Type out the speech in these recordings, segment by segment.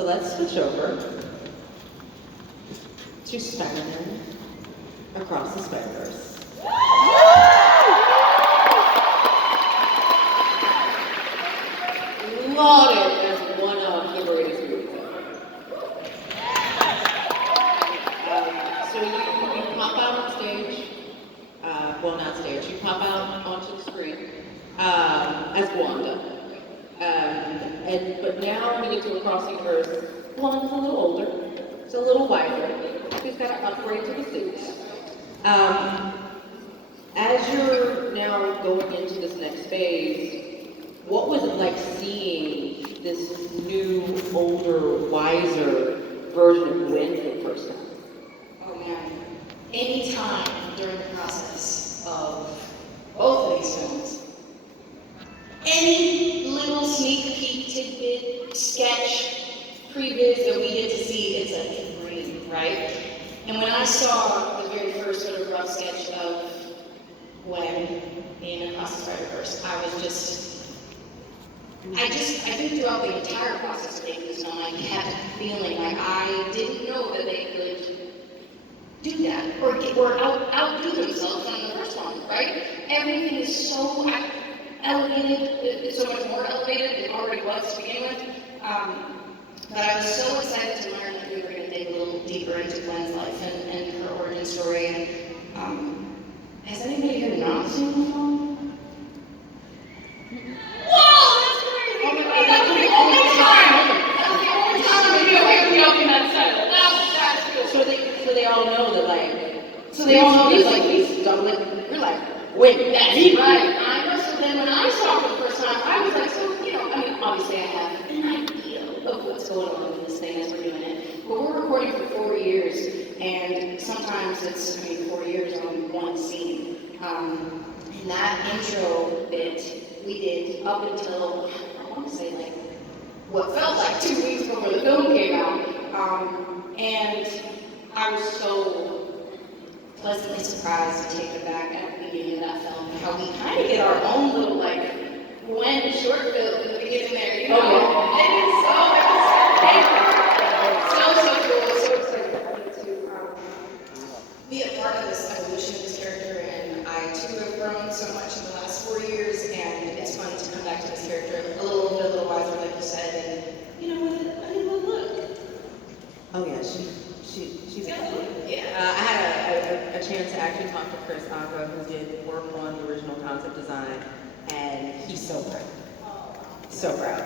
So let's switch over to Spider-Man Across the Spider-Verse. Lauded as one of the greatest movies ever. So you pop out on stage, well not stage, you pop out onto the screen as Wanda. But now when you get to Across the Universe, Wanda's a little older, she's a little wiser, she's got to upgrade to the suits. As you're now going into this next phase, what was it like seeing this new, older, wiser version of Gwen for the first time? Oh man, any time during the process of both of these films, any little sneak peek, tidbit, sketch, previs that we get to see, it's a dream, right? And when I saw the very first sort of rough sketch of Gwen in Across the Spider-Verse, I think throughout the entire process of making this film, I kept feeling like I didn't know that they could do that or outdo themselves on the first one, right? Everything is so elevated, it's so much more elevated than it already was to begin with. But I was so excited to learn that we were going to dig a little deeper into Gwen's life and her origin story. And has anybody here not seen the film? Whoa, that's crazy! Oh my God, that was the only time! That was the only time I'm going to be away from you that side. That's cool. So they all know that, like, so they all know that, like, he's doubling. You're like, wait, that's me, right? I know. So then when I saw it for the first time, I was like, so, I mean, obviously I have an idea of what's going on with this thing as we're doing it. But we're recording for 4 years, and sometimes it's, 4 years on one scene. And that intro bit we did up until, I want to say, like, what felt like 2 weeks before the film came out. And I was so pleasantly surprised to take it back at the beginning of that film, how we kind of get our own little, like, Gwen short film in the beginning there, you know? Oh, yeah. And it's so cool, so excited to be a part of this evolution of this character, and I too have grown so much in the last 4 years, and it's fun to come back to this character a little older, a little wiser, like you said, and, with a new look. Oh yeah, she's Yeah. I had a chance to actually talk to Chris Aka, who did work on the original concept design, and he's so proud. So proud.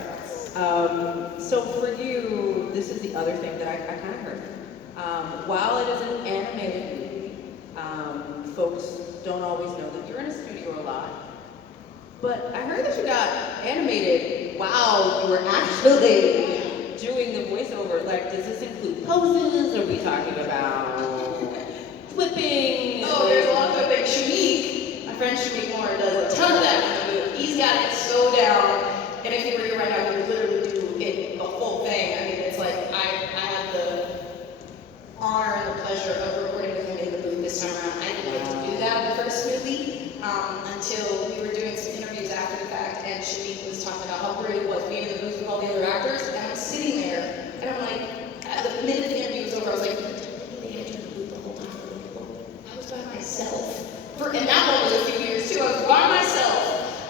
So for you, this is the other thing that I kind of heard. While it is an animated movie, folks don't always know that you're in a studio a lot. But I heard that you got animated while you were actually doing the voiceover. Like, does this include poses? Are we talking about flipping? Oh, there's a lot of flipping. Shamik, my friend Shamik Moore, does a ton of that in the movie. He's got it so down. And if you were here right now, he would literally do it, the whole thing. It's like I had the honor and the pleasure of recording with him in the booth this time around. I didn't get to do that in the first movie until we were doing some interviews after the fact, and Shamik was talking about how great it was being in the booth with all the other actors, and I'm sitting there, and I'm like, at the minute the interview was over, I was like, they had you in the booth the whole time. I was by myself. And that one was a few years too. I was by myself.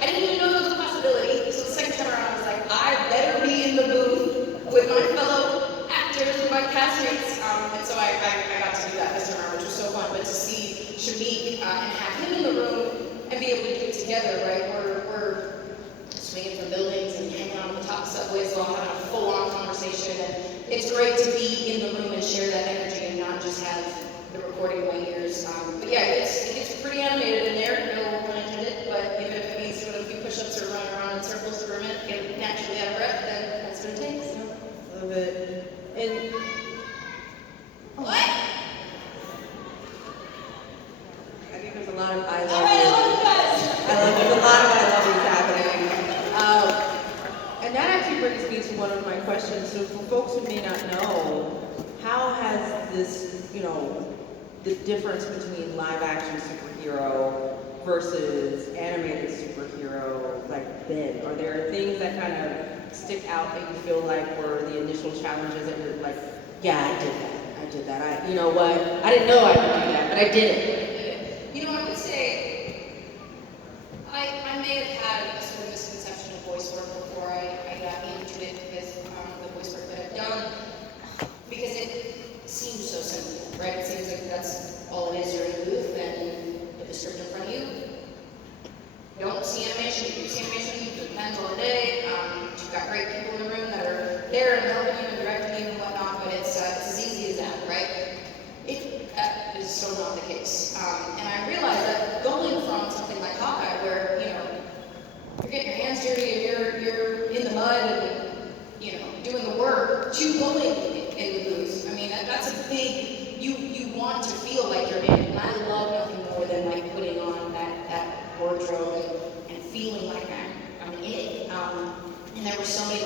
I didn't even know there was a possibility. So the second time around, I was like, I better be in the booth with my fellow actors and my castmates. And so I got to do that this time around, which was so fun. But to see Shamik and have him in the room and be able to do it together, right? We're swinging from buildings and hanging out on the top of subways while having a full-on conversation. And it's great to be in the room and share that energy and not just have the recording in my ears. But yeah, it gets pretty animated in there, no pun intended. But even if it means doing a few push-ups or running around in circles for a minute, get naturally out of breath, then that's what it takes. Love it. And What? I think there's a lot of I love All right, I you. love you guys. There's a lot of I love yous happening. And that actually brings me to one of my questions. So for folks who may not know, how has this, the difference between live action superhero versus animated superhero been? Are there things that kind of stick out that you feel like were the initial challenges that you're like, yeah, I did that. You know what? I didn't know I could do that, but I did it. You know, I would say I may have had a sort of misconception of voice work before I got into it with the voice work that I've done, because it seems so simple, right? It seems like that's all it is. You're in a booth and put the script in front of you. You don't see animation, you see animation, you do pens all day. You've got great people in the room that are there and helping you and directing you and whatnot, but it's as easy as that, right? It is so not the case. And I realized that going from something like Hawkeye, where, you know, you're getting your hands dirty and you're in the mud and, you know, doing the work, to going in the booth. I mean, that's a big, you want to feel like you're in it. And I love nothing more than like putting on that wardrobe and feeling like I'm in it. And there were so many